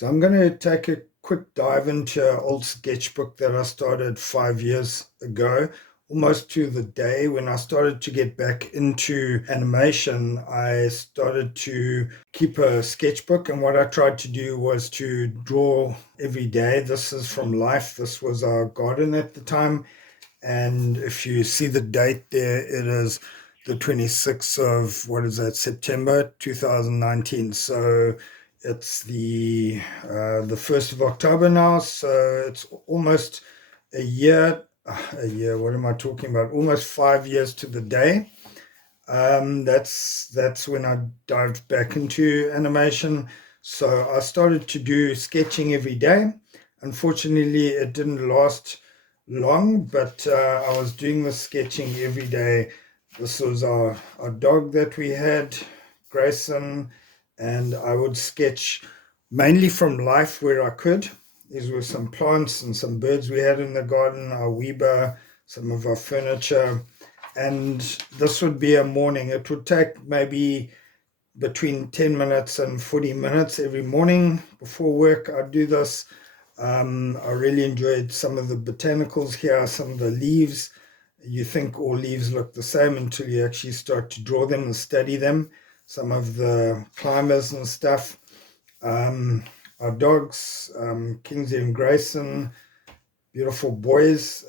So I'm going to take a quick dive into an old sketchbook that I started 5 years ago, almost to the day when I started to get back into animation. I started to keep a sketchbook, and what I tried to do was to draw every day. This is from life. This was our garden at the time. And if you see the date there, it is the 26th of, what is that, September 2019. So it's the 1st of October now. So it's almost a year. A year, what am I talking about? Almost 5 years to the day. That's when I dived back into animation. So I started to do sketching every day. Unfortunately, it didn't last long, but I was doing the sketching every day. This was our dog that we had, Grayson, and I would sketch mainly from life where I could. These were some plants and some birds we had in the garden, our weeper, some of our furniture, and this would be a morning. It would take maybe between 10 minutes and 40 minutes every morning before work. I'd do this. I really enjoyed some of the botanicals here, some of the leaves. You think all leaves look the same until you actually start to draw them and study them. Some of the climbers and stuff. Our dogs, Kingsley and Grayson, beautiful boys.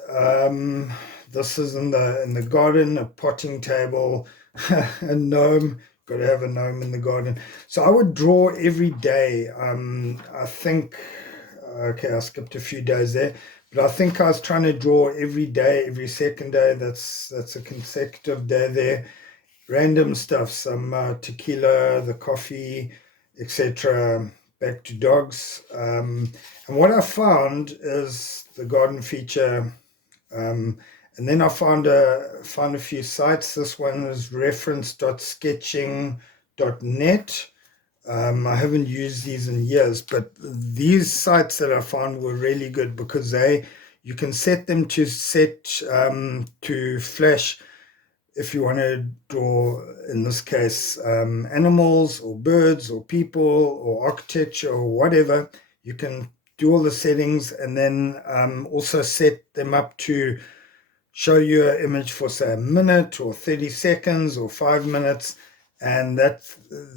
This is in the garden, a potting table, a gnome. Got to have a gnome in the garden. So I would draw every day. I think, okay, I skipped a few days there, but I think I was trying to draw every day, every second day. That's a consecutive day there. Random stuff, some tequila, the coffee, etc. Back to dogs. And what I found is the garden feature. And then I found a few sites. This one is reference.sketching.net. I haven't used these in years, but these sites that I found were really good because you can set them to to flash if you want to draw, in this case, animals or birds or people or architecture or whatever. You can do all the settings and then also set them up to show you an image for, say, a minute or 30 seconds or 5 minutes. And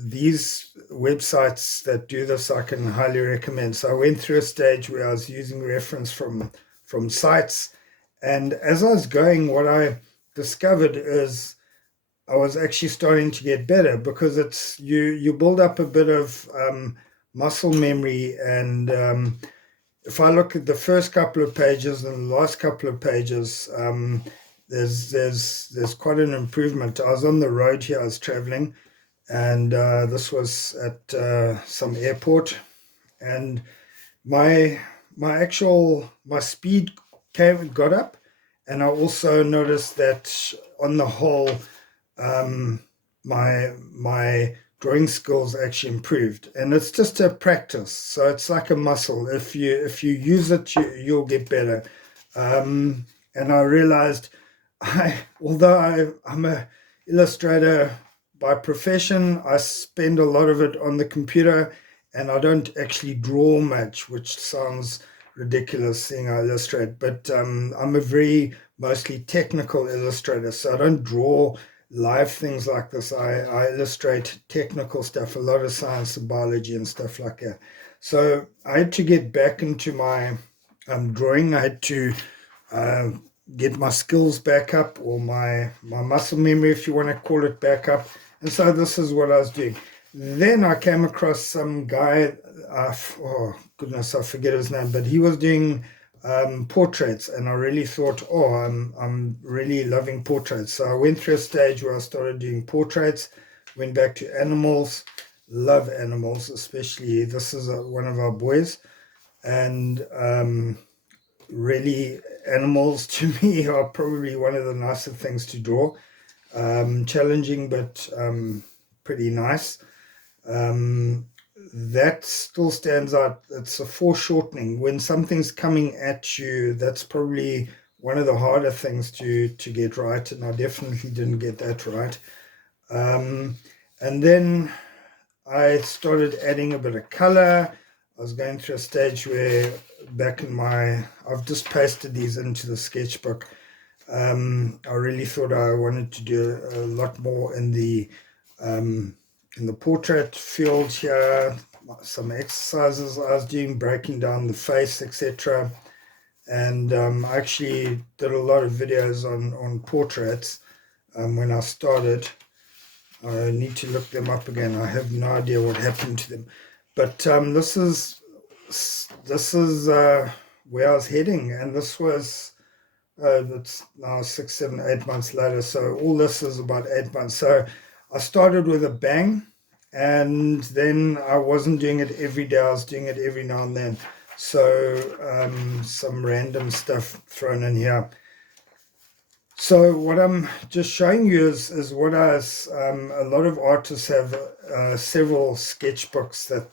these websites that do this, I can highly recommend. So I went through a stage where I was using reference from sites. And as I was going, what I discovered is I was actually starting to get better because it's you build up a bit of muscle memory. And if I look at the first couple of pages and the last couple of pages, there's quite an improvement. I was on the road here, I was traveling, and this was at some airport, and my my speed got up, and I also noticed that on the whole, um, my drawing skills actually improved, and it's just a practice. So it's like a muscle. If you use it, you'll get better. And I realized, I'm a illustrator by profession, I spend a lot of it on the computer, and I don't actually draw much, which sounds ridiculous seeing I illustrate. But I'm a very mostly technical illustrator, so I don't draw live things like this. I illustrate technical stuff, a lot of science and biology and stuff like that. So I had to get back into my drawing. I had to uh, get my skills back up, or my muscle memory, if you want to call it, back up. And so this is what I was doing. Then I came across some guy, oh goodness, I forget his name, but he was doing portraits, and I really thought, oh, I'm really loving portraits. So I went through a stage where I started doing portraits, went back to animals, love animals, especially this is one of our boys, and really animals to me are probably one of the nicer things to draw. Challenging, but pretty nice. Um, that still stands out. It's a foreshortening. When something's coming at you, that's probably one of the harder things to get right, and I definitely didn't get that right. Um, and then I started adding a bit of color. I was going through a stage where I've just pasted these into the sketchbook. I really thought I wanted to do a lot more um, in the portrait field here. Some exercises I was doing, breaking down the face, etc. And I actually did a lot of videos on portraits when I started. I need to look them up again. I have no idea what happened to them. But this is where I was heading, and this was it's now 6, 7, 8 months later. So all this is about 8 months. So I started with a bang, and then I wasn't doing it every day. I was doing it every now and then. So some random stuff thrown in here. So what I'm just showing you is what a lot of artists have several sketchbooks that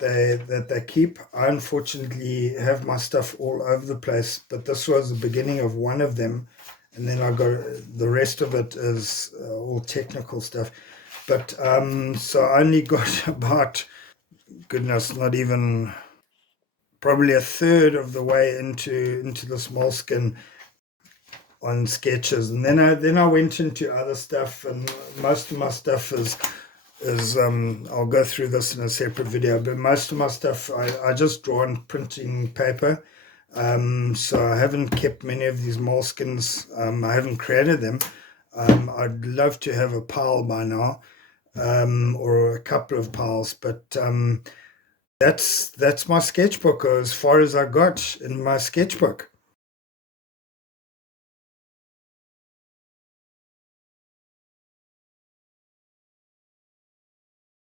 they keep. I unfortunately have my stuff all over the place, but this was the beginning of one of them, and then I got the rest of it is all technical stuff. But so I only got about, goodness, not even, probably a third of the way into the small skin on sketches, and then I went into other stuff, and most of my stuff is I'll go through this in a separate video, but most of my stuff I just draw on printing paper. So I haven't kept many of these moleskins. I haven't created them. I'd love to have a pile by now, or a couple of piles, but that's my sketchbook, or as far as I got in my sketchbook.